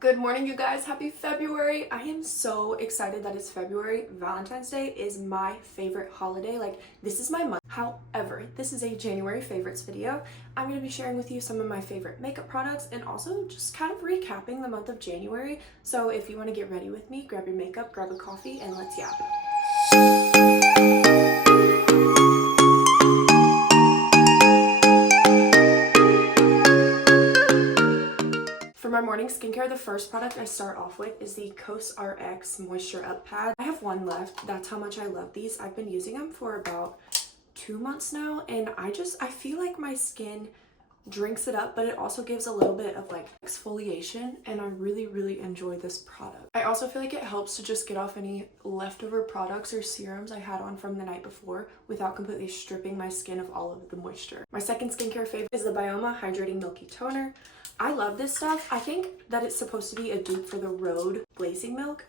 Good morning, you guys. Happy February. I am so excited that it's February. Valentine's Day is my favorite holiday. Like, this is my month. However, this is a January favorites video. I'm going to be sharing with you some of my favorite makeup products and also just kind of recapping the month of January. So if you want to get ready with me, grab your makeup, grab a coffee, and let's yap. For my morning skincare, the first product I start off with is the COSRX Moisture Up Pad. I have one left. That's how much I love these. I've been using them for about 2 months now, and I feel like my skin drinks it up, but it also gives a little bit of like exfoliation, and I really enjoy this product. I also feel like it helps to just get off any leftover products or serums I had on from the night before without completely stripping my skin of all of the moisture. My second skincare favorite is the Bioma Hydrating Milky Toner. I love this stuff. I think that it's supposed to be a dupe for the Rhode Blazing Milk.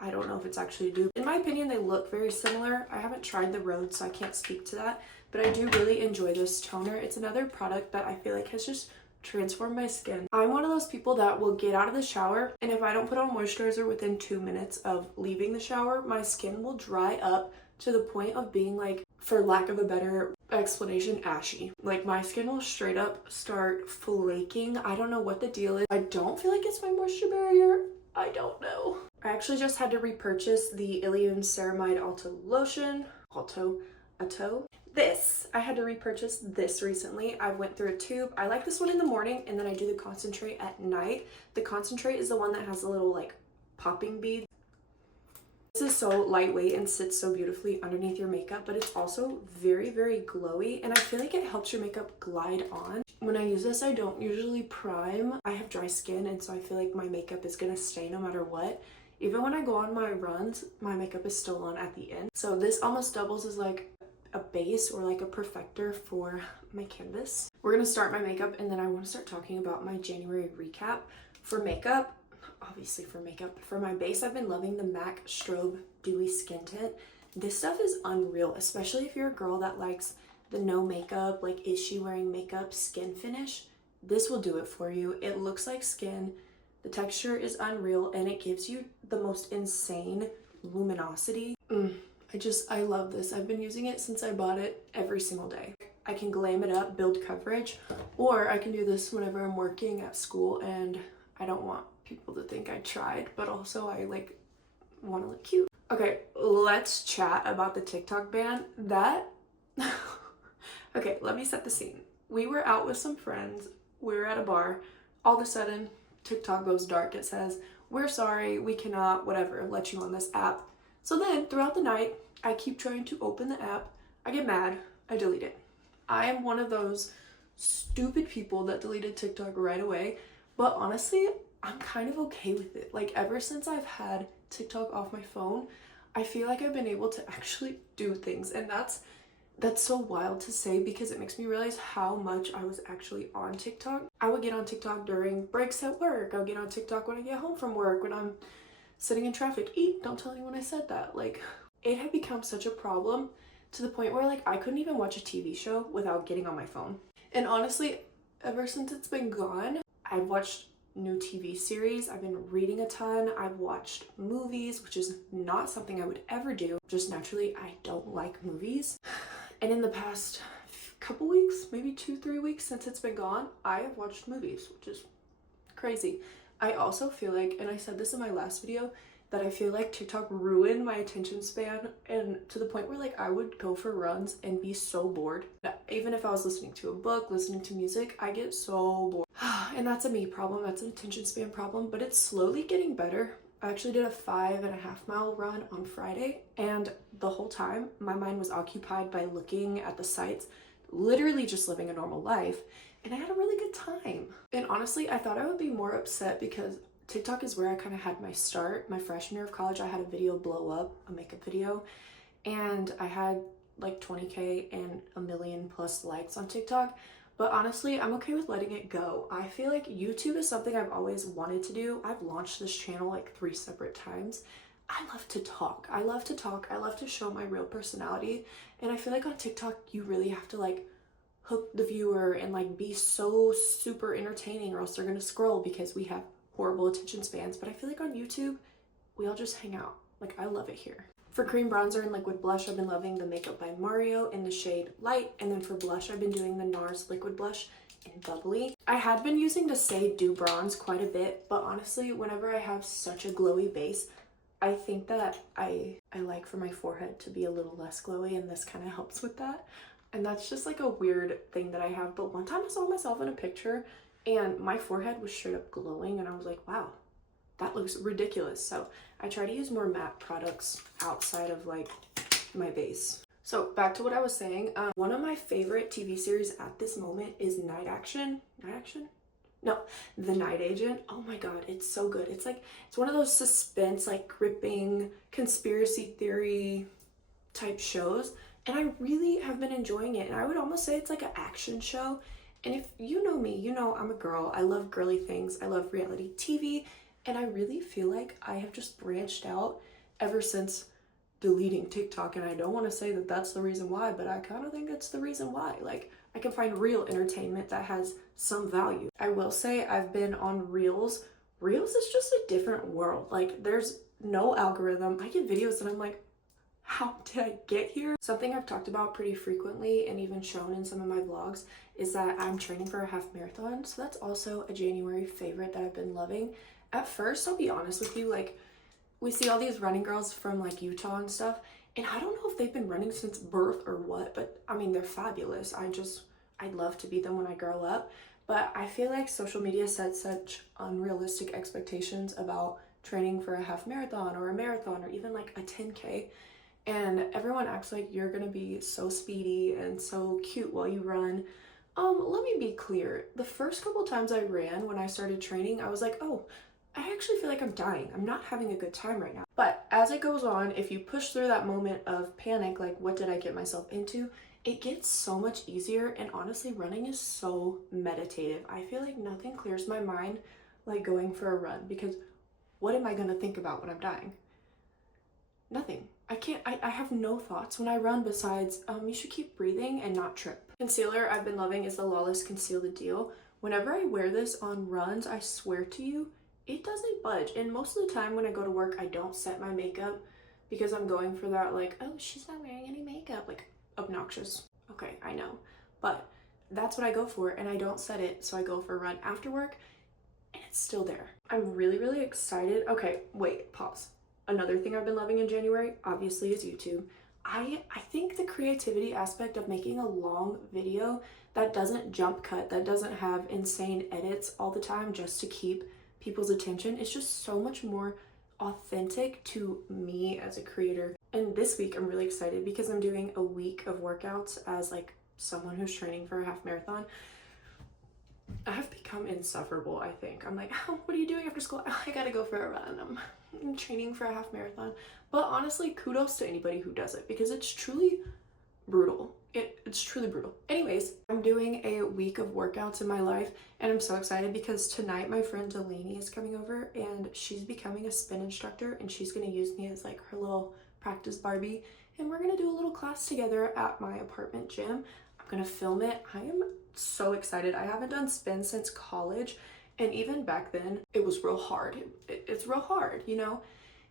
I don't know if it's actually a dupe. In my opinion, they look very similar. I haven't tried the Rhode, so I can't speak to that, but I do really enjoy this toner. It's another product that I feel like has just transformed my skin. I'm one of those people that will get out of the shower, and if I don't put on moisturizer within 2 minutes of leaving the shower, my skin will dry up to the point of being like, for lack of a better explanation, ashy. Like, my skin will straight up start flaking. I don't know what the deal is. I don't feel like it's my moisture barrier. I don't know. I actually just had to repurchase the Ilium Ceramide Alto Lotion. I had to repurchase this recently. I went through a tube. I like this one in the morning, and then I do the concentrate at night. The concentrate is the one that has a little like popping bead. This is so lightweight and sits so beautifully underneath your makeup, but it's also very glowy, and I feel like it helps your makeup glide on. When I use this, I don't usually prime. I have dry skin, and so I feel like my makeup is gonna stay no matter what. Even when I go on my runs, my makeup is still on at the end. So this almost doubles as like a base or like a perfector for my canvas. We're gonna start my makeup, and then I want to start talking about my January recap. For makeup, obviously for makeup, for my base, I've been loving the MAC Strobe Dewy Skin Tint. This stuff is unreal, especially if you're a girl that likes the no makeup, like is she wearing makeup skin finish. This will do it for you. It looks like skin, the texture is unreal, and it gives you the most insane luminosity. I love this. I've been using it since I bought it every single day. I can glam it up, build coverage, or I can do this whenever I'm working at school and I don't want people to think I tried, but also I like want to look cute. Okay, let's chat about the TikTok ban. Okay, let me set the scene. We were out with some friends. We were at a bar. All of a sudden, TikTok goes dark. It says, "We're sorry, we cannot, whatever, let you on this app." So then, throughout the night, I keep trying to open the app. I get mad. I delete it. I am one of those stupid people that deleted TikTok right away. But honestly, I'm kind of okay with it. Like, ever since I've had TikTok off my phone, I feel like I've been able to actually do things. And that's so wild to say, because it makes me realize how much I was actually on TikTok. I would get on TikTok during breaks at work. I would get on TikTok when I get home from work, when I'm sitting in traffic. Don't tell anyone I said that. Like, it had become such a problem to the point where like I couldn't even watch a TV show without getting on my phone. And honestly, ever since it's been gone, I've watched new TV series, I've been reading a ton, I've watched movies, which is not something I would ever do. Just naturally, I don't like movies. And in the past couple weeks, maybe 2-3 weeks since it's been gone, I have watched movies, which is crazy. I also feel like, and I said this in my last video, that I feel like TikTok ruined my attention span, and to the point where like I would go for runs and be so bored. Even if I was listening to a book, listening to music, I get so bored. And that's a me problem, that's an attention span problem, but it's slowly getting better. I actually did a 5.5 mile run on Friday, and the whole time my mind was occupied by looking at the sights, literally just living a normal life, and I had a really good time. And honestly, I thought I would be more upset because TikTok is where I kind of had my start. My freshman year of college, I had a video blow up, a makeup video, and I had like 20K and 1 million plus likes on TikTok. But honestly, I'm okay with letting it go. I feel like YouTube is something I've always wanted to do. I've launched this channel like 3 separate times. I love to talk. I love to show my real personality. And I feel like on TikTok, you really have to like hook the viewer and like be so super entertaining, or else they're gonna scroll, because we have horrible attention spans, but I feel like on YouTube, we all just hang out. Like, I love it here. For cream bronzer and liquid blush, I've been loving the Makeup by Mario in the shade Light, and then for blush, I've been doing the NARS liquid blush in Bubbly. I had been using the Say Dew Bronze quite a bit, but honestly, whenever I have such a glowy base, I think that I like for my forehead to be a little less glowy, and this kind of helps with that. And that's just like a weird thing that I have. But one time I saw myself in a picture and my forehead was straight up glowing, and I was like, wow, that looks ridiculous. So I try to use more matte products outside of like my base. So back to what I was saying, one of my favorite TV series at this moment is The Night Agent. Oh my god, it's so good. It's one of those suspense, like gripping conspiracy theory type shows, and I really have been enjoying it. And I would almost say it's like an action show. And if you know me, you know I'm a girl. I love girly things. I love reality TV, and I really feel like I have just branched out ever since deleting TikTok. And I don't want to say that that's the reason why, but I kind of think it's the reason why. Like, I can find real entertainment that has some value. I will say I've been on Reels. Reels is just a different world. Like, there's no algorithm. I get videos and I'm like, how did I get here? Something I've talked about pretty frequently and even shown in some of my vlogs is that I'm training for a half marathon. So that's also a January favorite that I've been loving. At first, I'll be honest with you, like, we see all these running girls from like Utah and stuff, and I don't know if they've been running since birth or what, but I mean, they're fabulous. I'd love to be them when I grow up. But I feel like social media sets such unrealistic expectations about training for a half marathon or a marathon or even like a 10K. And everyone acts like you're gonna be so speedy and so cute while you run. Let me be clear. The first couple times I ran when I started training, I was like, oh, I actually feel like I'm dying. I'm not having a good time right now. But as it goes on, if you push through that moment of panic, like what did I get myself into, it gets so much easier. And honestly, running is so meditative. I feel like nothing clears my mind like going for a run, because what am I gonna think about when I'm dying? Nothing. I have no thoughts when I run besides, you should keep breathing and not trip. Concealer I've been loving is the Lawless Conceal the Deal. Whenever I wear this on runs, I swear to you, it doesn't budge. And most of the time when I go to work, I don't set my makeup because I'm going for that, like, oh, she's not wearing any makeup, like, obnoxious. Okay, I know. But that's what I go for, and I don't set it, so I go for a run after work, and it's still there. I'm really, really excited. Okay, wait, pause. Another thing I've been loving in January, obviously, is YouTube. I think the creativity aspect of making a long video that doesn't jump cut, that doesn't have insane edits all the time just to keep people's attention, is just so much more authentic to me as a creator. And this week I'm really excited because I'm doing a week of workouts as like someone who's training for a half marathon. I have become insufferable, I think. I'm like, oh, what are you doing after school? Oh, I gotta go for a run. I'm training for a half marathon. But honestly, kudos to anybody who does it, because it's truly brutal. It's truly brutal. Anyways, I'm doing a week of workouts in my life, and I'm so excited because tonight my friend Delaney is coming over, and she's becoming a spin instructor, and she's gonna use me as like her little practice Barbie, and we're gonna do a little class together at my apartment gym. I'm gonna film it. I am so excited. I haven't done spin since college, and even back then it was real hard. It's real hard, you know?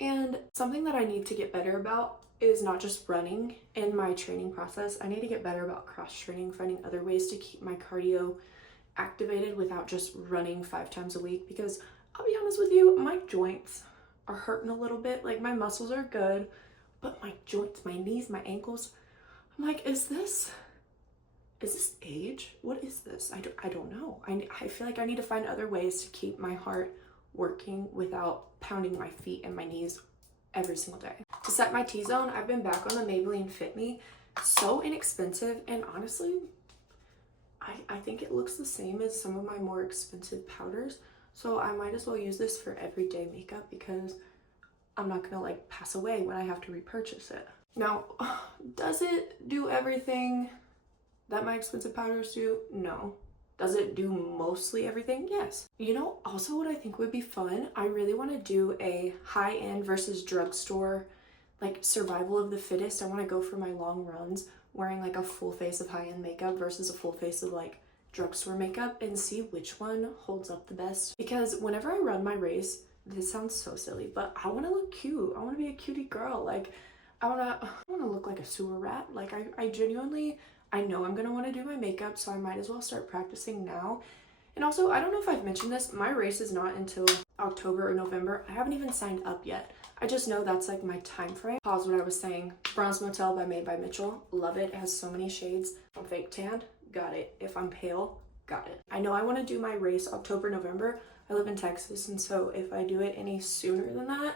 And something that I need to get better about is not just running in my training process. I need to get better about cross training, finding other ways to keep my cardio activated without just running 5 times a week, because I'll be honest with you, my joints are hurting a little bit. Like, my muscles are good, but my joints, my knees, my ankles, I'm like, is this age? What is this? I don't know. I feel like I need to find other ways to keep my heart working without pounding my feet and my knees every single day. To set my T-zone, I've been back on the Maybelline Fit Me. So inexpensive, and honestly, I think it looks the same as some of my more expensive powders, so I might as well use this for everyday makeup because I'm not gonna like pass away when I have to repurchase it. Now, does it do everything that my expensive powders do? No. Does it do mostly everything? Yes. You know, also what I think would be fun, I really want to do a high-end versus drugstore, like survival of the fittest. I want to go for my long runs wearing like a full face of high-end makeup versus a full face of like drugstore makeup and see which one holds up the best. Because whenever I run my race, this sounds so silly, but I want to look cute. I want to be a cutie girl. Like, I want to look like a sewer rat. Like, I genuinely, I know I'm going to want to do my makeup, so I might as well start practicing now. And also, I don't know if I've mentioned this, my race is not until October or November. I haven't even signed up yet. I just know that's like my time frame. Pause what I was saying. Bronze Motel by Made by Mitchell. Love it. It has so many shades. If I'm fake tanned, got it. If I'm pale, got it. I know I want to do my race October, November. I live in Texas, and so if I do it any sooner than that,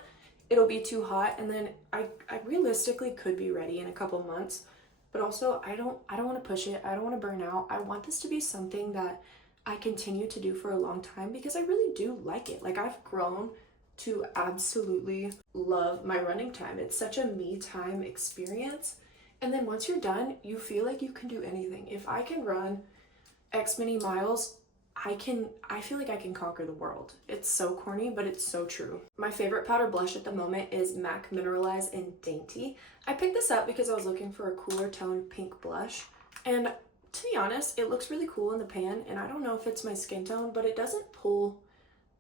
it'll be too hot, and then I realistically could be ready in a couple months. But also, I don't want to push it. I don't want to burn out. I want this to be something that I continue to do for a long time because I really do like it. Like, I've grown to absolutely love my running time. It's such a me time experience. And then once you're done, you feel like you can do anything. If I can run X many miles, I feel like I can conquer the world. It's so corny, but it's so true. My favorite powder blush at the moment is MAC Mineralize in Dainty. I picked this up because I was looking for a cooler tone pink blush. And to be honest, it looks really cool in the pan, and I don't know if it's my skin tone, but it doesn't pull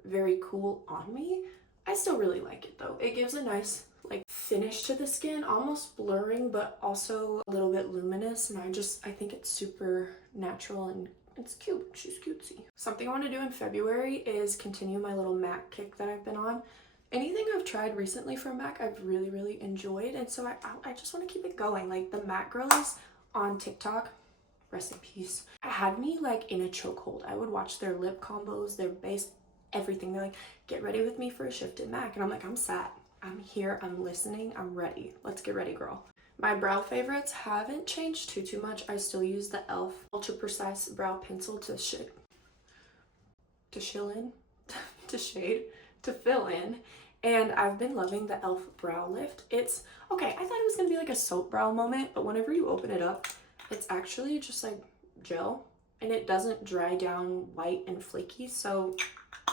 very cool on me. I still really like it though. It gives a nice like finish to the skin, almost blurring, but also a little bit luminous, and I think it's super natural and it's cute. She's cutesy. Something I want to do in February is continue my little MAC kick that I've been on. Anything I've tried recently from MAC, I've really enjoyed, and so I just want to keep it going. Like, the MAC girlies on TikTok, rest in peace, had me like in a chokehold. I would watch their lip combos, their base, everything. They're like, get ready with me for a shift at MAC, and I'm like, I'm sat, I'm here, I'm listening, I'm ready. Let's get ready, girl. My brow favorites haven't changed too much. I still use the e.l.f. Ultra Precise Brow Pencil to fill in. And I've been loving the e.l.f. Brow Lift. It's, okay, I thought it was gonna be like a soap brow moment, but whenever you open it up, it's actually just like gel, and it doesn't dry down white and flaky, so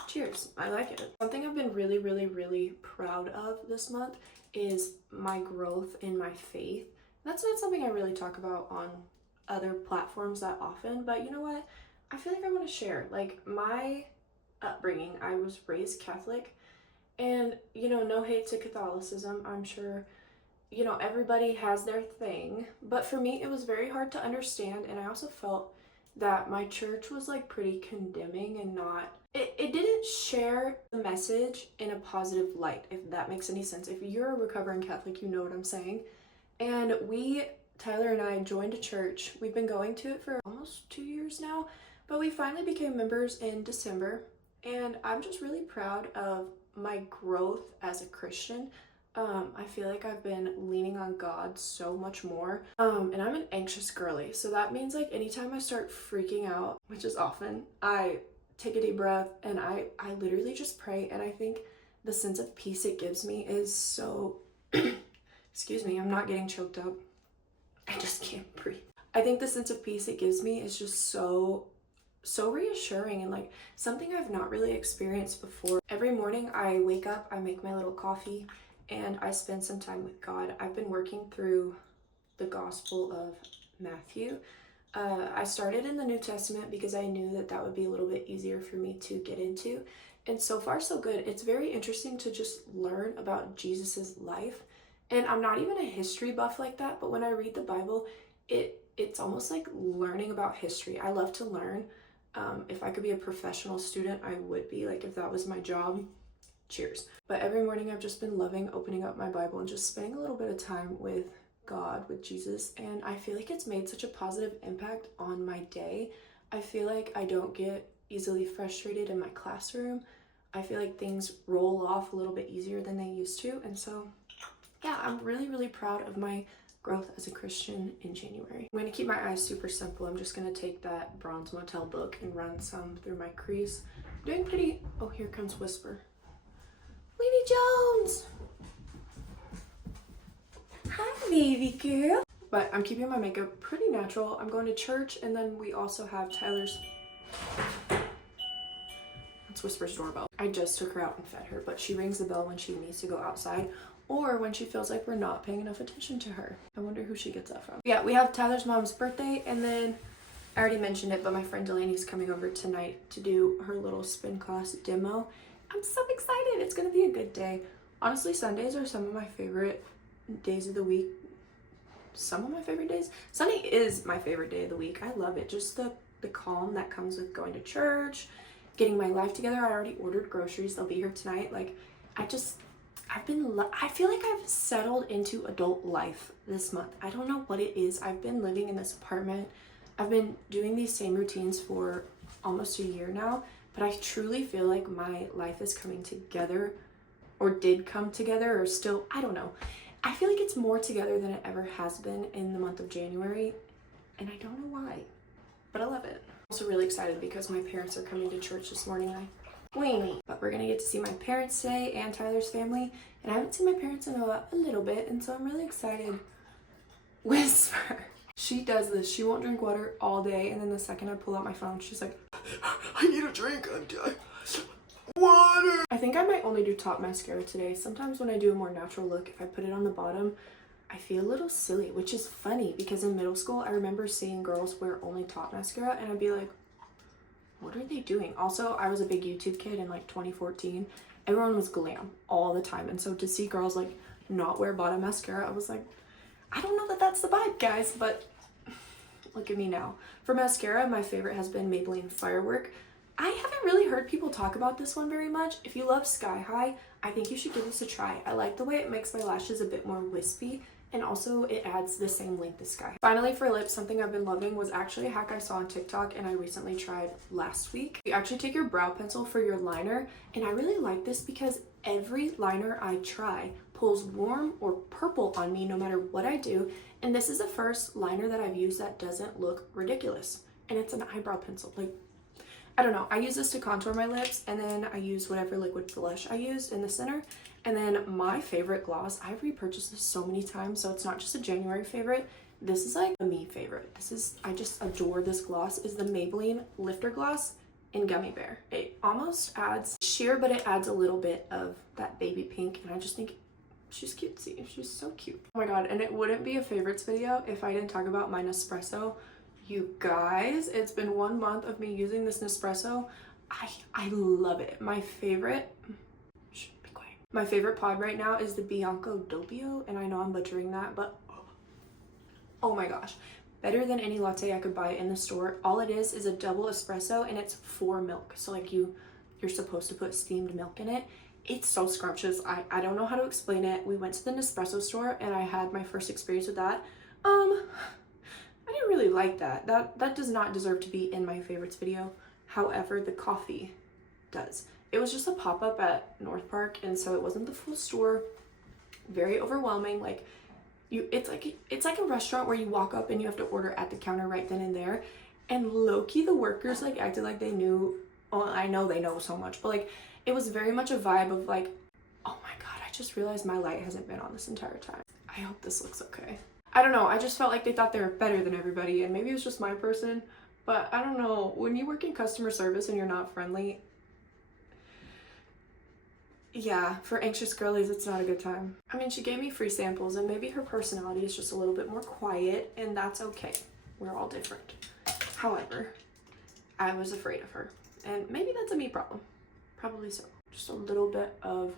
cheers, I like it. Something I've been really proud of this month is my growth in my faith. That's not something I really talk about on other platforms that often, but you know what? I feel like I want to share. Like, my upbringing, I was raised Catholic, and you know, no hate to Catholicism. I'm sure, you know, everybody has their thing, but for me, it was very hard to understand, and I also felt that my church was like pretty condemning and not, it didn't share the message in a positive light, if that makes any sense. If you're a recovering Catholic, you know what I'm saying. And Tyler and I joined a church. We've been going to it for almost 2 years now, but we finally became members in December, and I'm just really proud of my growth as a Christian. I feel like I've been leaning on God so much more. And I'm an anxious girly, so that means like anytime I start freaking out, which is often, I take a deep breath and I literally just pray, and I think the sense of peace it gives me is so excuse me, I'm not getting choked up. I just can't breathe. I think the sense of peace it gives me is just so reassuring, and like something I've not really experienced before. Every morning I wake up, I make my little coffee, and I spend some time with God. I've been working through the Gospel of Matthew. I started in the New Testament because I knew that would be a little bit easier for me to get into. And so far, so good. It's very interesting to just learn about Jesus's life. And I'm not even a history buff like that, but when I read the Bible, it's almost like learning about history. I love to learn. If I could be a professional student, I would be. Like, if that was my job, cheers. But every morning I've just been loving opening up my Bible and just spending a little bit of time with God, with Jesus, and I feel like it's made such a positive impact on my day. I feel like I don't get easily frustrated in my classroom. I feel like things roll off a little bit easier than they used to, and so yeah, I'm really proud of my growth as a Christian in January. I'm going to keep my eyes super simple. I'm just going to take that Bronze Motel book and run some through my crease. I'm doing pretty, oh, here comes Whisper. Lady Jones! Hi, baby girl. But I'm keeping my makeup pretty natural. I'm going to church, and then we also have Tyler's, that's Whisper's doorbell. I just took her out and fed her, but she rings the bell when she needs to go outside, or when she feels like we're not paying enough attention to her. I wonder who she gets that from. Yeah, we have Tyler's mom's birthday, and then I already mentioned it, but my friend Delaney's coming over tonight to do her little spin class demo. I'm so excited. It's gonna be a good day. Honestly, Sundays are some of my favorite days of the week. Some of my favorite days. Sunday is my favorite day of the week. I love it. Just the calm that comes with going to church, getting my life together. I already ordered groceries. They'll be here tonight. Like, I feel like I've settled into adult life this month. I don't know what it is. I've been living in this apartment. I've been doing these same routines for almost a year now, but I truly feel like my life is coming together, or did come together, or still, I don't know. I feel like it's more together than it ever has been in the month of January, and I don't know why, but I love it. I'm also really excited because my parents are coming to church this morning. But we're gonna get to see my parents today and Tyler's family, and I haven't seen my parents in a little bit, and so I'm really excited. Whisper. She does this. She won't drink water all day, and then the second I pull out my phone, she's like, I need a drink. Water. I think I might only do top mascara today. Sometimes when I do a more natural look, if I put it on the bottom, I feel a little silly, which is funny because in middle school, I remember seeing girls wear only top mascara, and I'd be like, what are they doing? Also, I was a big YouTube kid in like 2014. Everyone was glam all the time, and so to see girls like not wear bottom mascara, I was like, I don't know that that's the vibe, guys, but look at me now. For mascara, my favorite has been Maybelline Firework. I haven't really heard people talk about this one very much. If you love Sky High, I think you should give this a try. I like the way it makes my lashes a bit more wispy, and also it adds the same length as Sky High. Finally, for lips, something I've been loving was actually a hack I saw on TikTok and I recently tried last week. You actually take your brow pencil for your liner, and I really like this because every liner I try pulls warm or purple on me no matter what I do, and this is the first liner that I've used that doesn't look ridiculous, and it's an eyebrow pencil. Like, I don't know, I use this to contour my lips, and then I use whatever liquid blush I used in the center, and then my favorite gloss, I've repurchased this so many times, so it's not just a January favorite. This is like a me favorite. I just adore this gloss, is the Maybelline Lifter Gloss in Gummy Bear. It almost adds sheer, but it adds a little bit of that baby pink, and I just think she's cutesy. She's so cute. Oh my god, and it wouldn't be a favorites video if I didn't talk about my Nespresso. You guys, it's been 1 month of me using this Nespresso. I love it. My favorite, shh, be quiet. My favorite pod right now is the Bianco Doppio, and I know I'm butchering that, but oh my gosh. Better than any latte I could buy in the store. All it is a double espresso, and it's 4 milk. So like you're supposed to put steamed milk in it. It's so scrumptious. I don't know how to explain it. We went to the Nespresso store and I had my first experience with that. I didn't really like that. That does not deserve to be in my favorites video. However, the coffee does. It was just a pop-up at North Park, and so it wasn't the full store. Very overwhelming. Like, it's like a restaurant where you walk up and you have to order at the counter right then and there. And low-key, the workers like acted like they knew. Well, I know they know so much, but like it was very much a vibe of like, oh my god, I just realized my light hasn't been on this entire time. I hope this looks okay. I don't know, I just felt like they thought they were better than everybody, and maybe it was just my person, but I don't know, when you work in customer service and you're not friendly, yeah, for anxious girlies, it's not a good time. I mean, she gave me free samples, and maybe her personality is just a little bit more quiet, and that's okay. We're all different. However, I was afraid of her, and maybe that's a me problem. Probably so. Just a little bit of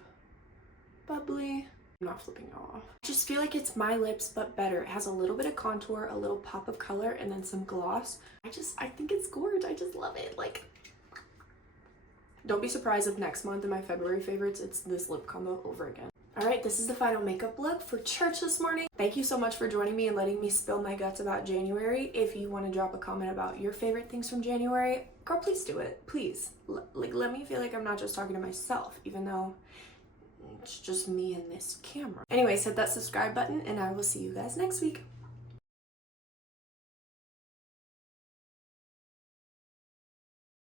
bubbly. I'm not flipping it off. I just feel like it's my lips, but better. It has a little bit of contour, a little pop of color, and then some gloss. I think it's gorgeous. I just love it. Like, don't be surprised if next month in my February favorites, it's this lip combo over again. All right, this is the final makeup look for church this morning. Thank you so much for joining me and letting me spill my guts about January. If you want to drop a comment about your favorite things from January, girl, please do it. Please. Let me feel like I'm not just talking to myself, even though it's just me and this camera. Anyways, hit that subscribe button, and I will see you guys next week.